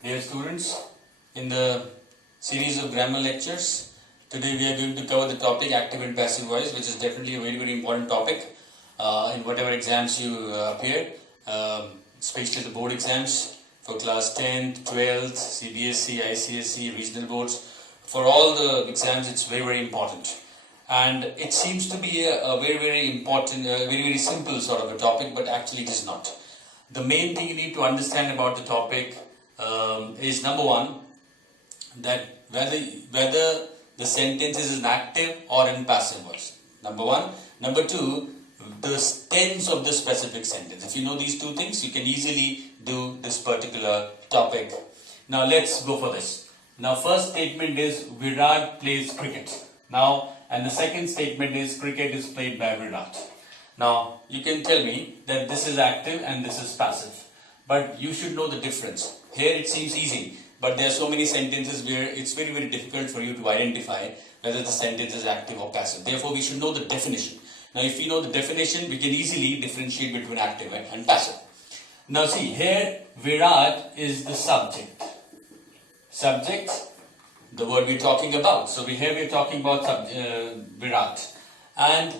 Dear students, in the series of grammar lectures, today we are going to cover the topic active and passive voice, which is definitely a very important topic in whatever exams you appear, especially the board exams for class 10th, 12th, CBSE, ICSE, regional boards. For all the exams, it's very important. And it seems to be a very important, very simple sort of a topic, but actually it is not. The main thing you need to understand about the topic is number one, that whether the sentence is in active or in passive voice. Number one. Number two, the tense of the specific sentence. If you know these two things, you can easily do this particular topic. Now let's go for this. Now first statement is Virat plays cricket. Now, and the second statement is cricket is played by Virat. Now you can tell me that this is active and this is passive, but you should know the difference. Here it seems easy, but there are so many sentences where it's very difficult for you to identify whether the sentence is active or passive. Therefore, we should know the definition. Now, if we know the definition, we can easily differentiate between active and passive. Now, see, here Virat is the subject. Subject, the word we're talking about. So, here we're talking about Virat. And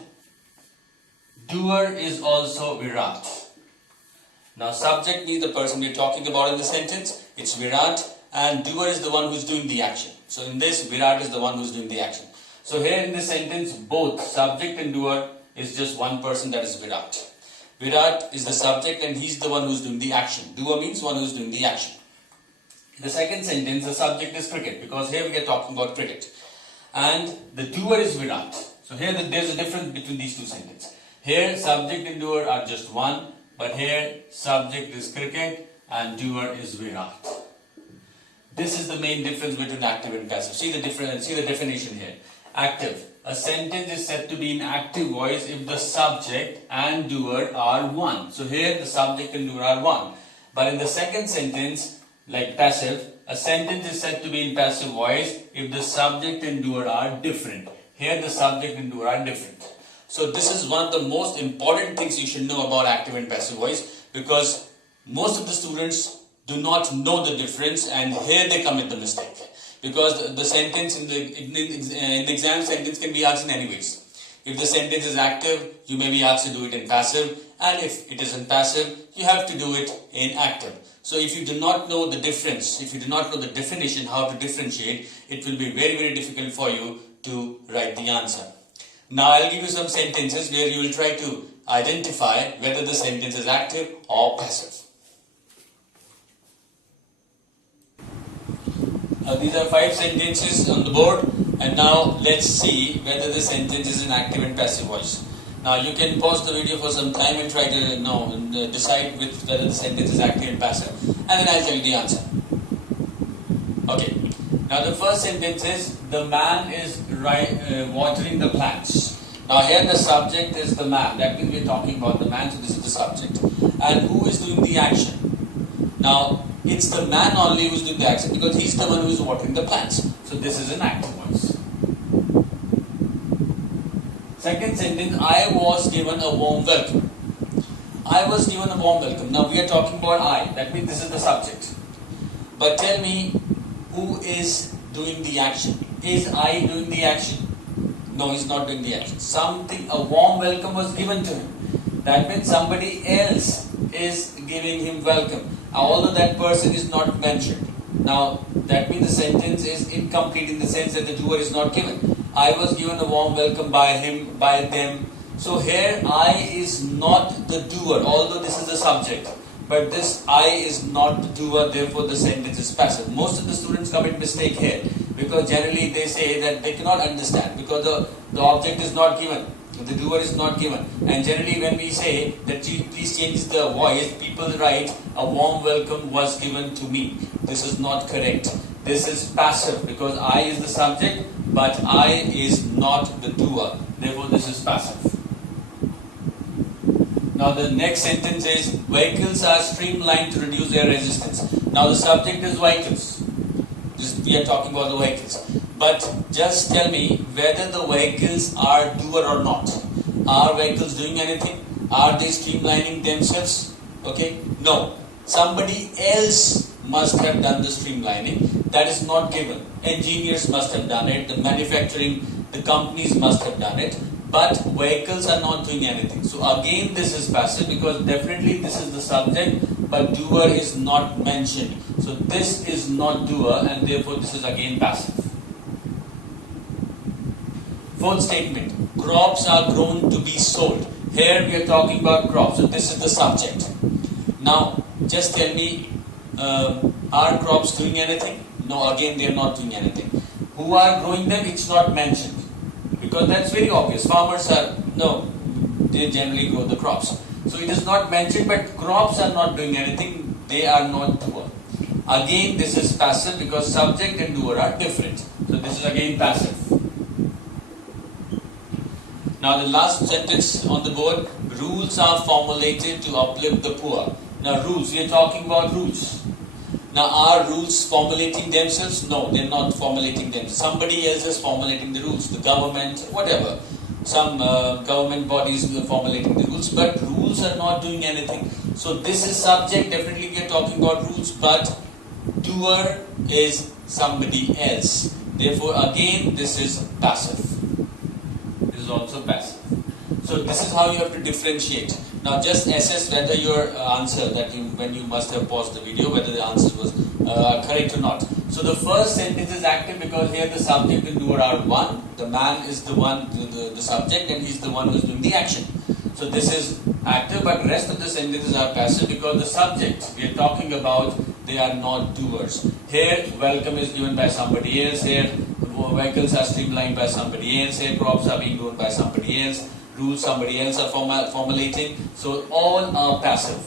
doer is also Virat. Now, subject means the person we're talking about in the sentence. It's Virat, and doer is the one who's doing the action. So, in this, Virat is the one who's doing the action. So, here in this sentence, both subject and doer is just one person, that is Virat. Virat is the subject and he's the one who's doing the action. Doer means one who's doing the action. In the second sentence, the subject is cricket, because here we are talking about cricket. And the doer is Virat. So, here there's a difference between these two sentences. Here, subject and doer are just one. But here, subject is cricket and doer is Virat. This is the main difference between active and passive. See the definition here. Active. A sentence is said to be in active voice if the subject and doer are one. So here, the subject and doer are one. But in the second sentence, like passive, a sentence is said to be in passive voice if the subject and doer are different. Here, the subject and doer are different. So this is one of the most important things you should know about active and passive voice, because most of the students do not know the difference, and here they commit the mistake. Because the sentence in the exam sentence can be asked in any ways. If the sentence is active, you may be asked to do it in passive, and if it is in passive, you have to do it in active. So if you do not know the difference, if you do not know the definition, how to differentiate, it will be very difficult for you to write the answer. Now I'll give you some sentences where you will try to identify whether the sentence is active or passive. These are 5 sentences on the board, and now let's see whether the sentence is in active and passive voice. Now you can pause the video for some time and try to decide whether the sentence is active and passive, and then I'll tell you the answer. Okay. Now the first sentence is, the man is watering the plants. Now here the subject is the man. That means we're talking about the man, so this is the subject. And who is doing the action? Now it's the man only who's doing the action, because he's the one who's watering the plants. So this is an active voice. Second sentence, I was given a warm welcome. I was given a warm welcome. Now we are talking about I. That means this is the subject. But tell me, who is doing the action? Is I doing the action? No, he's not doing the action. A warm welcome was given to him. That means somebody else is giving him welcome, although that person is not mentioned. Now, that means the sentence is incomplete in the sense that the doer is not given. I was given a warm welcome by him, by them. So here, I is not the doer, although this is the subject. But this I is not the doer, therefore the sentence is passive. Most of the students commit mistake here, because generally they say that they cannot understand because the object is not given, the doer is not given. And generally when we say that please change the voice, people write a warm welcome was given to me. This is not correct. This is passive, because I is the subject, but I is not the doer. Therefore this is passive. Now the next sentence is, vehicles are streamlined to reduce their resistance. Now the subject is vehicles. We are talking about the vehicles. But just tell me whether the vehicles are doer or not. Are vehicles doing anything? Are they streamlining themselves? Okay? No. Somebody else must have done the streamlining. That is not given. Engineers must have done it, the manufacturing, the companies must have done it, but vehicles are not doing anything. So again this is passive because definitely this is the subject, but doer is not mentioned. So this is not doer and therefore this is again passive. Fourth statement, crops are grown to be sold. Here we are talking about crops, so this is the subject. Now just tell me, are crops doing anything? No, again they are not doing anything. Who are growing them? It's not mentioned. Because that's very obvious. Farmers are, no, they generally grow the crops. So it is not mentioned, but crops are not doing anything. They are not doer. Again this is passive because subject and doer are different. So this is again passive. Now the last sentence on the board, rules are formulated to uplift the poor. Now rules, we are talking about rules. Now are rules formulating themselves? No, they are not formulating them. Somebody else is formulating the rules, the government, whatever. Some government bodies are formulating the rules, but rules are not doing anything. So this is subject, definitely we are talking about rules, but doer is somebody else. Therefore again this is passive. This is also passive. So this is how you have to differentiate. Now just assess whether your answer that you, when you must have paused the video, whether the answer was correct or not. So the first sentence is active because here the subject and doer are one. The man is the one, the subject, and he's the one who's doing the action. So this is active, but rest of the sentences are passive because the subject we are talking about, they are not doers. Here welcome is given by somebody else. Here vehicles are streamlined by somebody else. Here crops are being grown by somebody else. Rules somebody else are formulating. So all are passive.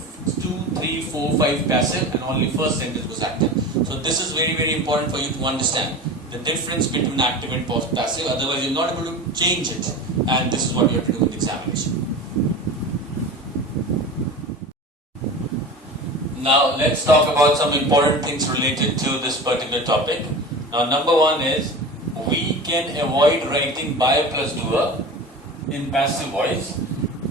2, 3, 4, 5 passive and only first sentence was active. So this is very, very important for you to understand the difference between active and passive. Otherwise you're not able to change it. And this is what you have to do in the examination. Now let's talk about some important things related to this particular topic. Now number one is, we can avoid writing by plus doer in passive voice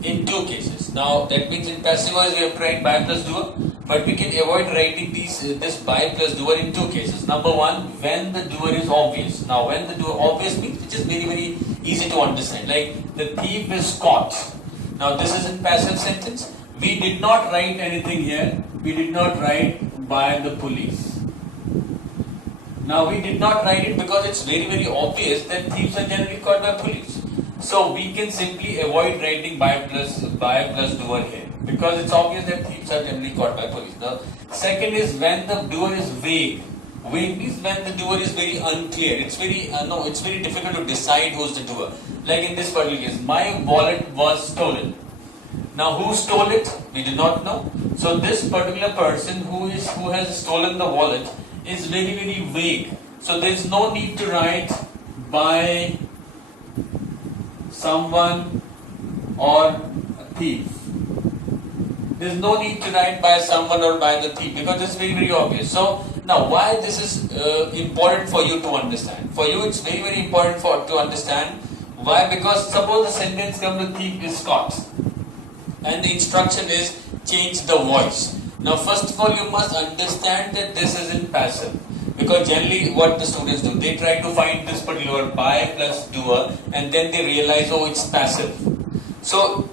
in two cases. Now that means in passive voice we have to write by plus doer, but we can avoid writing this by plus doer in two cases. Number one, when the doer is obvious. Now when the doer obvious means which is very, very easy to understand. Like the thief is caught. Now this is in passive sentence. We did not write anything here. We did not write by the police. Now we did not write it because it's very, very obvious that thieves are generally caught by police. So we can simply avoid writing by plus doer here because it's obvious that thieves are generally caught by police. Now second is when the doer is vague. Vague means when the doer is very unclear. It's very difficult to decide who's the doer. Like in this particular case, my wallet was stolen. Now who stole it? We do not know. So this particular person who has stolen the wallet is very, very vague. So there is no need to write by someone or a thief. There is no need to write by someone or by the thief because it's very, very obvious. So now why this is important for you to understand? For you it's very, very important to understand. Why? Because suppose the sentence comes to thief is caught and the instruction is change the voice. Now first of all you must understand that this is in passive. Because generally what the students do, they try to find this particular by plus doer and then they realize, oh, it's passive. So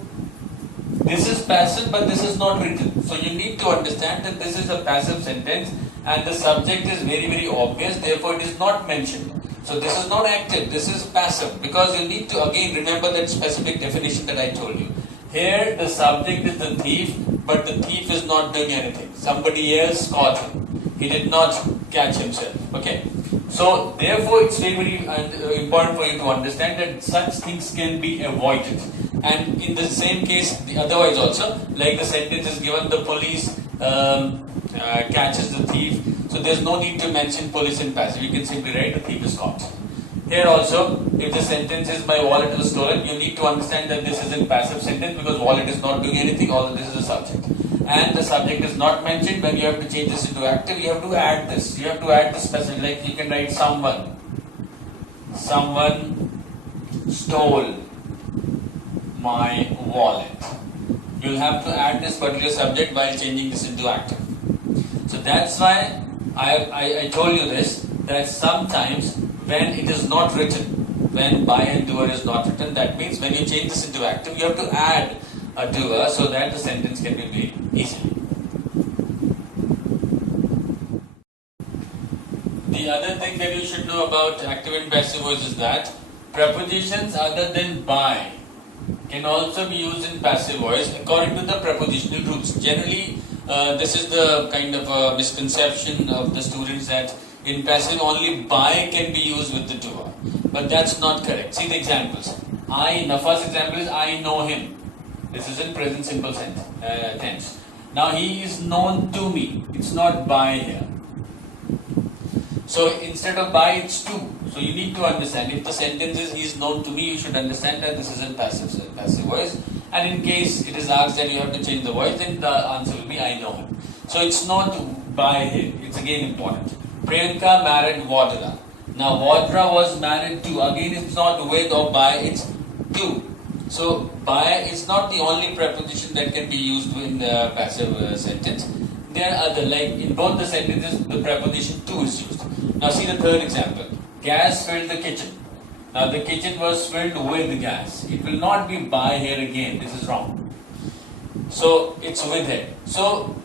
this is passive but this is not written. So you need to understand that this is a passive sentence and the subject is very, very obvious, therefore it is not mentioned. So this is not active, this is passive because you need to again remember that specific definition that I told you. Here the subject is the thief, but the thief is not doing anything. Somebody else caught him. He did not catch himself. Okay. So therefore it's very, very important for you to understand that such things can be avoided. And in the same case, otherwise also, like the sentence is given, the police catches the thief. So there's no need to mention police in passive. You can simply write the thief is caught. Here also, if the sentence is my wallet was stolen, you need to understand that this is in passive sentence because wallet is not doing anything, although this is a subject. And the subject is not mentioned. When you have to change this into active, you have to add this. You have to add the specific, like you can write someone. Someone stole my wallet. You'll have to add this particular subject while changing this into active. So that's why I told you this, that sometimes when it is not written, when by and doer is not written, that means when you change this into active, you have to add a doer so that the sentence can be made easily. The other thing that you should know about active and passive voice is that prepositions other than by can also be used in passive voice according to the prepositional rules. Generally, this is the kind of a misconception of the students that in passive only by can be used with the doer, but that's not correct. See the examples. The first example is I know him. This is in present simple tense. Now he is known to me. It's not by here. So instead of by, it's to. So you need to understand. If the sentence is he is known to me, you should understand that this is in passive voice. And in case it is asked that you have to change the voice, then the answer will be I know him. So it's not by here. It's again important. Priyanka married Vadra. Now Vadra was married to. Again, it's not with or by, it's to. So by is not the only preposition that can be used in the passive sentence. There are other, like in both the sentences, the preposition to is used. Now see the third example. Gas filled the kitchen. Now the kitchen was filled with gas. It will not be by here again. This is wrong. So it's with it. So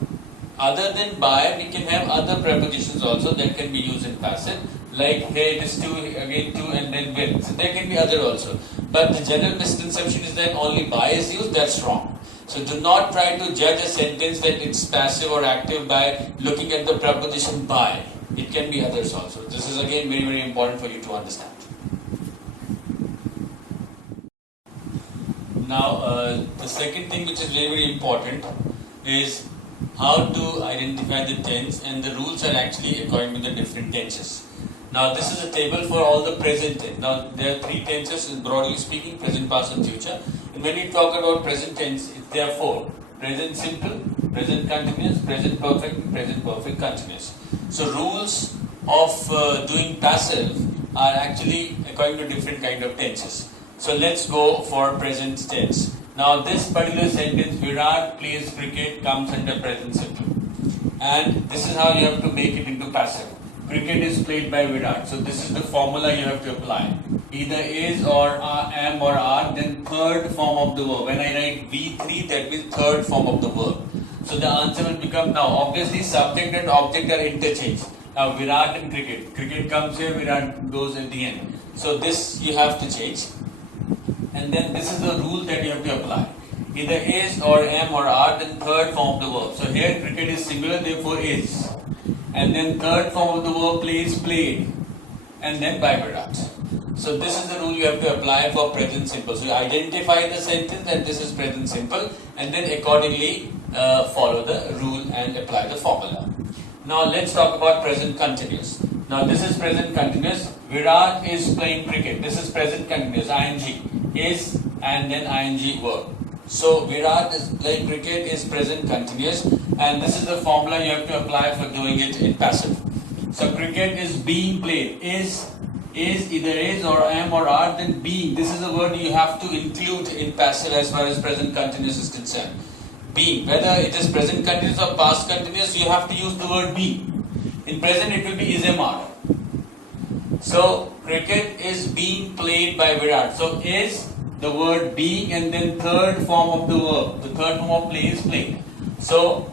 other than by, we can have other prepositions also that can be used in passive. Like here it is to, again to, and then with. So there can be other also. But the general misconception is that only by is used. That's wrong. So do not try to judge a sentence that it's passive or active by looking at the preposition by. It can be others also. This is again very, very important for you to understand. Now, the second thing which is very, very important is how to identify the tense, and the rules are actually according to the different tenses. Now, this is a table for all the present tense. Now, there are three tenses, broadly speaking: present, past, and future. And when we talk about present tense, there are four: present simple, present continuous, present perfect, and present perfect continuous. So, rules of doing passive are actually according to different kind of tenses. So, let's go for present tense. Now, this particular sentence, Virat plays cricket, comes under present simple. And this is how you have to make it into passive. Cricket is played by Virat. So this is the formula you have to apply. Either is or am or are, then third form of the verb. When I write V3, that means third form of the verb. So the answer will become, now obviously subject and object are interchanged. Now Virat and cricket. Cricket comes here, Virat goes at the end. So this you have to change. And then this is the rule that you have to apply. Either is or am or are, then third form of the verb. So here cricket is singular, therefore is. And then third form of the verb plays, played, and then by Virat. So this is the rule you have to apply for present simple. So you identify the sentence that this is present simple, and then accordingly follow the rule and apply the formula. Now let's talk about present continuous. Now this is present continuous. Virat is playing cricket. This is present continuous. Ing is and then ing verb. So Virat is playing cricket is present continuous, and this is the formula you have to apply for doing it in passive. So cricket is being played. Is either is or am or are, then being. This is a word you have to include in passive as far as present continuous is concerned. Being, whether it is present continuous or past continuous, you have to use the word being. In present it will be is, am, are. So cricket is being played by Virat. So is the word being, and then third form of the verb. The third form of play is played. So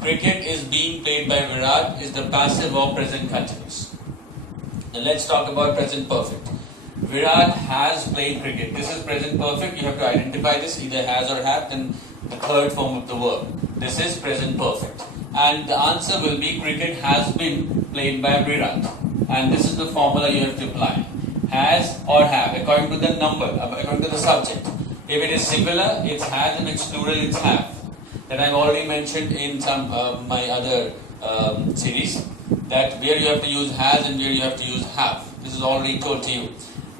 cricket is being played by Virat is the passive or present continuous. Now let's talk about present perfect. Virat has played cricket. This is present perfect. You have to identify this, either has or have, then the third form of the verb. This is present perfect. And the answer will be cricket has been played by Virat. And this is the formula you have to apply. Has or have, according to the number, according to the subject. If it is singular, it's has, and it's plural, it's have. That I've already mentioned in some my other series, that where you have to use has and where you have to use have. This is already told to you.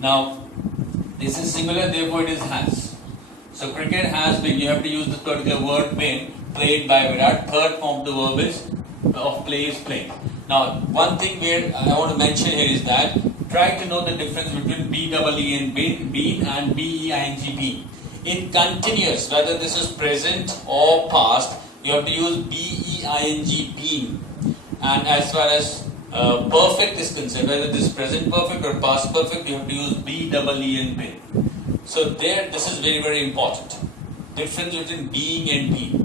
Now, this is singular, therefore it is has. So cricket has been, you have to use the particular word been, played by Virat. Third form of the verb is of play is played. Now, one thing where I want to mention here is that try to know the difference between B-E-E and been and B-E-I-N-G been. In continuous, whether this is present or past, you have to use B-E-I-N-G been. And as far as perfect is concerned, whether this is present perfect or past perfect, you have to use be, double E and been. So there, this is very, very important. Difference between being and being.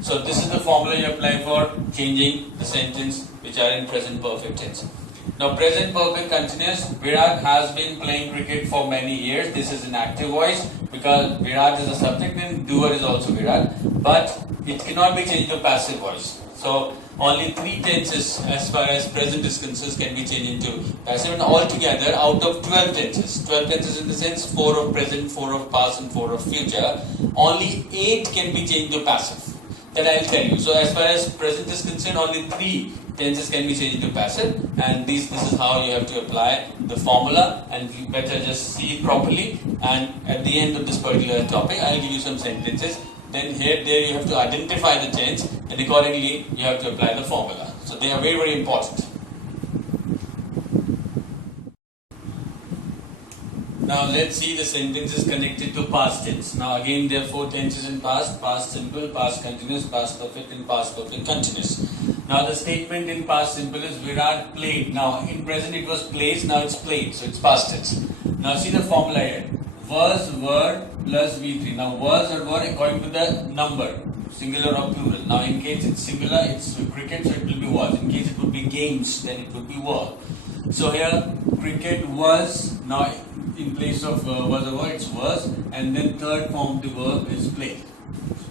So this is the formula you apply for changing the sentence which are in present perfect tense. Now present perfect continuous, Virat has been playing cricket for many years. This is an active voice because Virat is a subject and doer is also Virat. But it cannot be changed to passive voice. So only 3 tenses as far as present is concerned can be changed into passive, and altogether out of 12 tenses, 12 tenses in the sense 4 of present, 4 of past and 4 of future, only 8 can be changed to passive. That I will tell you. So as far as present is concerned, only 3 tenses can be changed into passive, and this is how you have to apply the formula, and you better just see it properly. And at the end of this particular topic, I will give you some sentences. Then here, there you have to identify the tense, and accordingly you have to apply the formula. So they are very, very important. Now let's see the sentences connected to past tense. Now again there are 4 tenses in past: past simple, past continuous, past perfect and past perfect continuous. Now the statement in past simple is Virat played. Now in present it was plays, now it's played, so it's past tense. Now see the formula here. Was, were plus V3. Now was or were according to the number, singular or plural. Now in case it's singular, it's cricket, so it will be was. In case it would be games, then it would be were. So here cricket was, now in place of was or were, it's was, and then third form of the verb is played.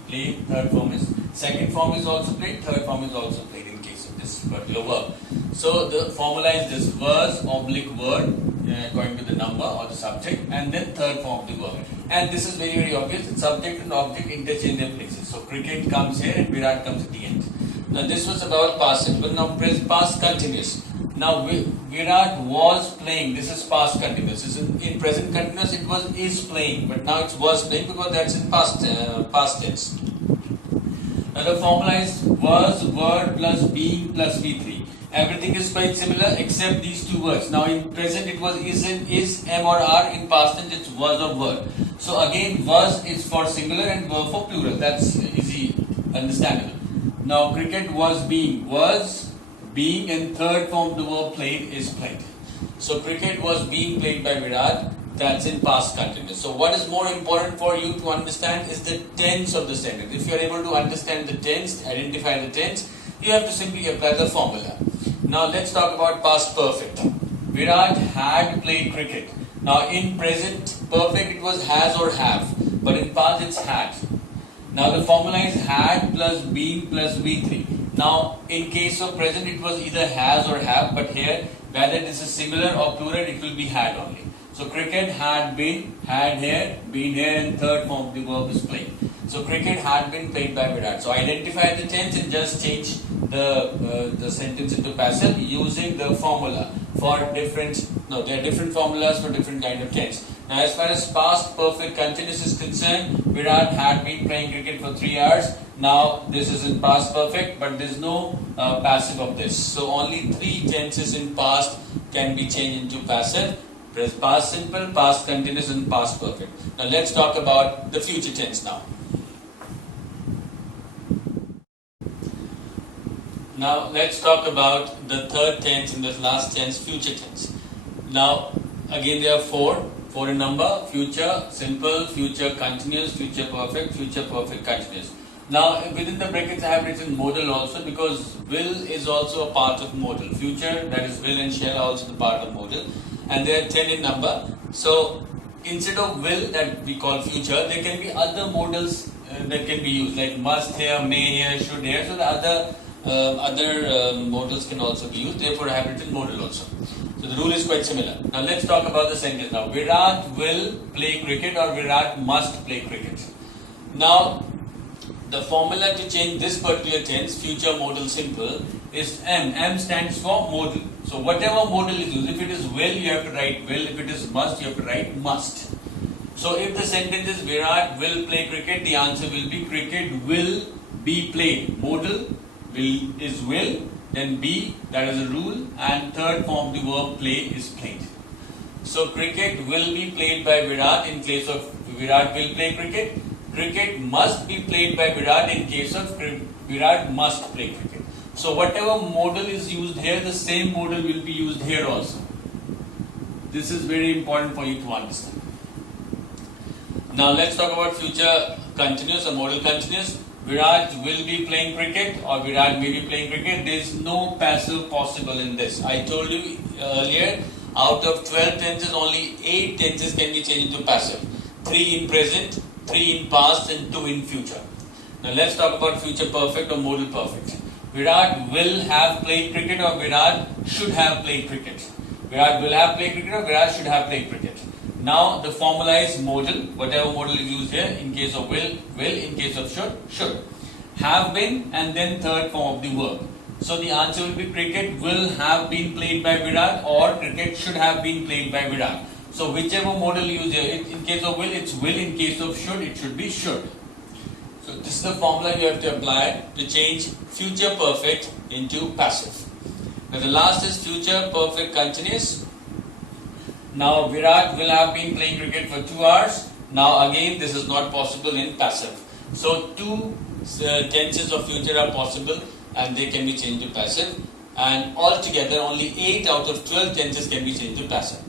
Play, third form is, second form is also played, third form is also played in case of this particular verb. So the formula is this: was oblique word according to the number or the subject, and then third form of the verb. And this is very, very obvious. It's subject and object interchange their places. So cricket comes here and Virat comes at the end. Now this was about past simple. Now past continuous. Now Virat was playing. This is past continuous. This is in present continuous. It was is playing, but now it's was playing because that's in past tense. Now the formula is was, were plus being plus V3. Everything is quite similar except these 2 words. Now in present it was is, am or are. In past tense it's was or were. So again was is for singular and were for plural. That's easy, understandable. Now cricket was, being, and third form of the verb played is played. So cricket was being played by Virat. That's in past continuous. So what is more important for you to understand is the tense of the sentence. If you are able to understand the tense, identify the tense, you have to simply apply the formula. Now let's talk about past perfect. Virat had played cricket. Now in present perfect it was has or have, but in past it's had. Now the formula is had plus been plus V3. Now in case of present it was either has or have, but here whether this is singular or plural it will be had only. So cricket had been, had here, been here, and third form of the verb is played. So cricket had been played by Virat. So identify the tense and just change the sentence into passive using the formula for different. No, there are different formulas for different kind of tense. Now, as far as past perfect continuous is concerned, Virat had been playing cricket for 3 hours. Now this is in past perfect, but there is no passive of this. So only 3 tenses in past can be changed into passive. Past simple, past continuous, and past perfect. Now let's talk about the future tense now. Now let's talk about the third tense and the last tense, future tense. Now again there are 4 in number: future simple, future continuous, future perfect continuous. Now within the brackets I have written modal also, because will is also a part of modal. Future, that is will and shall, are also the part of modal, and there are 10 in number. So instead of will that we call future, there can be other modals that can be used, like must here, may here, should here. So the other modals can also be used. Therefore I have written modal also. So the rule is quite similar. Now let's talk about the sentence now. Virat will play cricket, or Virat must play cricket. Now the formula to change this particular tense, future modal simple, is M. M stands for modal. So whatever modal is used, if it is will, you have to write will. If it is must, you have to write must. So if the sentence is Virat will play cricket, the answer will be cricket will be played. Modal is will, then be, that is a rule, and third form the verb play is played. So cricket will be played by Virat in case of Virat will play cricket. Cricket must be played by Virat in case of Virat must play cricket. So whatever modal is used here, the same modal will be used here also. This is very important for you to understand. Now let's talk about future continuous or modal continuous. Virat will be playing cricket or Virat may be playing cricket. There is no passive possible in this. I told you earlier, out of 12 tenses, only 8 tenses can be changed into passive. 3 in present, 3 in past and 2 in future. Now let's talk about future perfect or modal perfect. Virat will have played cricket or Virat should have played cricket. Virat will have played cricket or Virat should have played cricket. Now the formula is modal, whatever modal is used here. In case of will, in case of should. Have been and then third form of the verb. So the answer will be cricket will have been played by Virat or cricket should have been played by Virat. So whichever modal used here, in case of will it's will, in case of should it should be should. So this is the formula you have to apply to change future perfect into passive. Now the last is future perfect continuous. Now Virat will have been playing cricket for 2 hours. Now again this is not possible in passive. So 2 tenses of future are possible and they can be changed to passive. And altogether only 8 out of 12 tenses can be changed to passive.